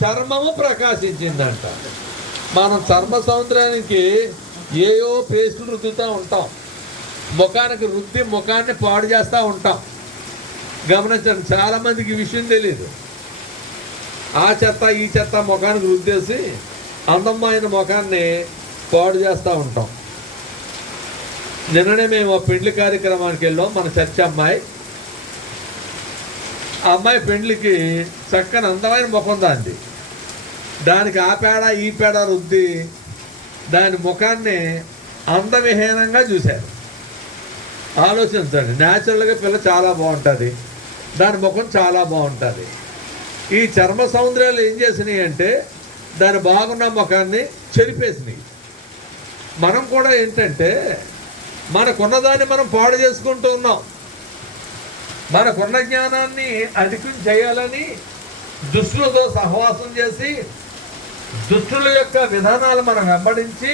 చర్మము ప్రకాశించిందంట. మనం చర్మ సౌందర్యానికి ఏయో పేస్టులు రుద్దుతూ ఉంటాం, ముఖానికి రుద్ది ముఖాన్ని పాడు చేస్తూ ఉంటాం. గమనించండి, చాలామందికి ఈ విషయం తెలియదు. ఆ చెత్త ఈ చెత్త ముఖానికి రుద్దేసి అందమైన ముఖాన్ని పాడు చేస్తూ ఉంటాం. నిన్ననే మేము ఆ పెండ్లి కార్యక్రమానికి వెళ్ళాం. మన చర్చ అమ్మాయి, ఆ అమ్మాయి పెండ్లికి చక్కని అందమైన ముఖం దాంది. దానికి ఆ పేడ ఈ పేడ రుద్ది దాని ముఖాన్ని అందవిహీనంగా చూశారు. ఆలోచించండి, న్యాచురల్గా పిల్ల చాలా బాగుంటుంది, దాని ముఖం చాలా బాగుంటుంది. ఈ చర్మ సౌందర్యాలు ఏం చేసినాయి అంటే దాని బాగున్న ముఖాన్ని చెరిపేసినాయి. మనం కూడా ఏంటంటే మనకున్నదాన్ని మనం పాడు చేసుకుంటూ ఉన్నాం. మనకున్న జ్ఞానాన్ని అధికం చేయాలని దుష్టులతో సహవాసం చేసి దుష్టుల యొక్క విధానాలు మనం వెంబడించి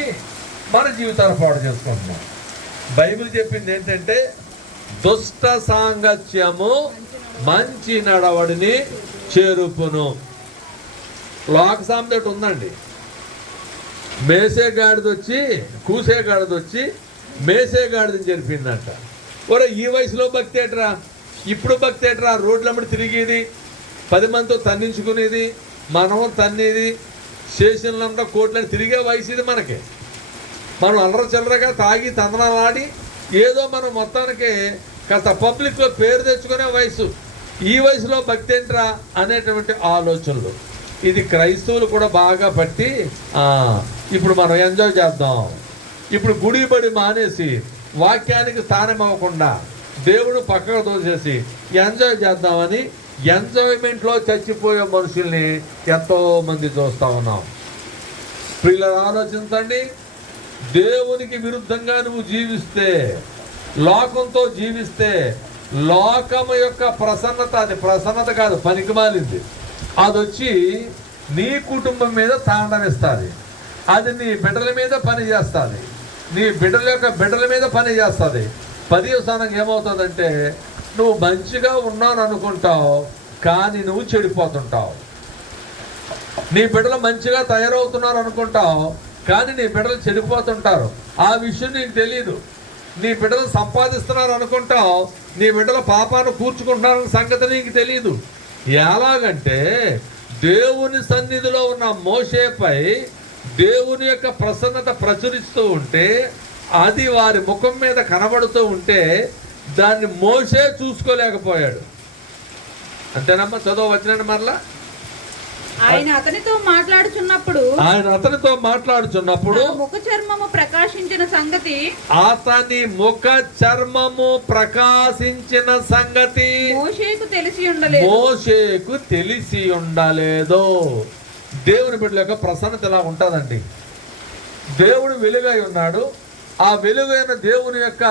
మన జీవితాలు పాడు చేసుకుంటున్నాం. బైబిల్ చెప్పింది ఏంటంటే దుష్ట సాంగత్యము మంచి నడవడిని చేరుపును. లోక సామెత ఉందండి, మేసేగాడిదొచ్చి కూసేగాడిదొచ్చి మేసేగాడిదని చెరిపిందంట. ఒరే, ఈ వయసులో భక్తి ఏట్రా, ఇప్పుడు భక్తి ఏట్రా, రోడ్లమ్మడి తిరిగేది, 10 మందితో తన్నించుకునేది, మనం తన్నేది, స్టేషన్లంతా కోట్లని తిరిగే వయసు ఇది మనకి. మనం అల్లర చిల్లరగా తాగి తందనాలాడి ఏదో మనం మొత్తానికి కాస్త పబ్లిక్లో పేరు తెచ్చుకునే వయసు. ఈ వయసులో భక్తి ఏంట్రా అనేటువంటి ఆలోచనలు ఇది క్రైస్తవులు కూడా బాగా పట్టి ఇప్పుడు మనం ఎంజాయ్ చేద్దాం, ఇప్పుడు గుడి బడి మానేసి వాక్యానికి స్థానం ఇవ్వకుండా దేవుడు పక్కకు తోసేసి ఎంజాయ్ చేద్దామని ఎంజాయ్మెంట్లో చచ్చిపోయే మనుషుల్ని ఎంతోమంది చూస్తూ ఉన్నాం. ప్రియులారా, ఆలోచించండి. దేవునికి విరుద్ధంగా నువ్వు జీవిస్తే, లోకంతో జీవిస్తే లోకము యొక్క ప్రసన్నత, అది ప్రసన్నత కాదు, పనికిమాలింది, అది వచ్చి నీ కుటుంబం మీద తాండవిస్తుంది. అది నీ బిడ్డల మీద పని చేస్తుంది, నీ బిడ్డల యొక్క బిడ్డల మీద పని చేస్తుంది. 10వ స్థానం ఏమవుతుందంటే నువ్వు మంచిగా ఉన్నాను అనుకుంటావు, కానీ నువ్వు చెడిపోతుంటావు. నీ బిడ్డలు మంచిగా తయారవుతున్నారు అనుకుంటావు, కానీ నీ బిడ్డలు చెడిపోతుంటారు. ఆ విషయం నీకు తెలియదు. నీ బిడ్డలు సంపాదిస్తున్నారు అనుకుంటావు, నీ బిడ్డల పాపాన్ని కూర్చుకుంటున్నారన్న సంగతి నీకు తెలియదు. ఎలాగంటే దేవుని సన్నిధిలో ఉన్న మోషేపై దేవుని యొక్క ప్రసన్నత ప్రచురిస్తూ ఉంటే, అది వారి ముఖం మీద కనబడుతూ ఉంటే దాన్ని మోషే చూసుకోలేకపోయాడు. అంతేనమ్మా, చదువు వచ్చినండి మరలా. ఆయన అతనితో మాట్లాడుచున్నప్పుడు ముఖ చర్మము ప్రకాశించిన సంగతి, అతని ముఖ చర్మము ప్రకాశించిన సంగతి మోషేకు తెలిసి ఉండలేదు. దేవుని బిడ్డల యొక్క ప్రసన్నత ఇలా ఉంటుందండి. దేవుడు వెలుగై ఉన్నాడు. ఆ వెలుగైన దేవుని యొక్క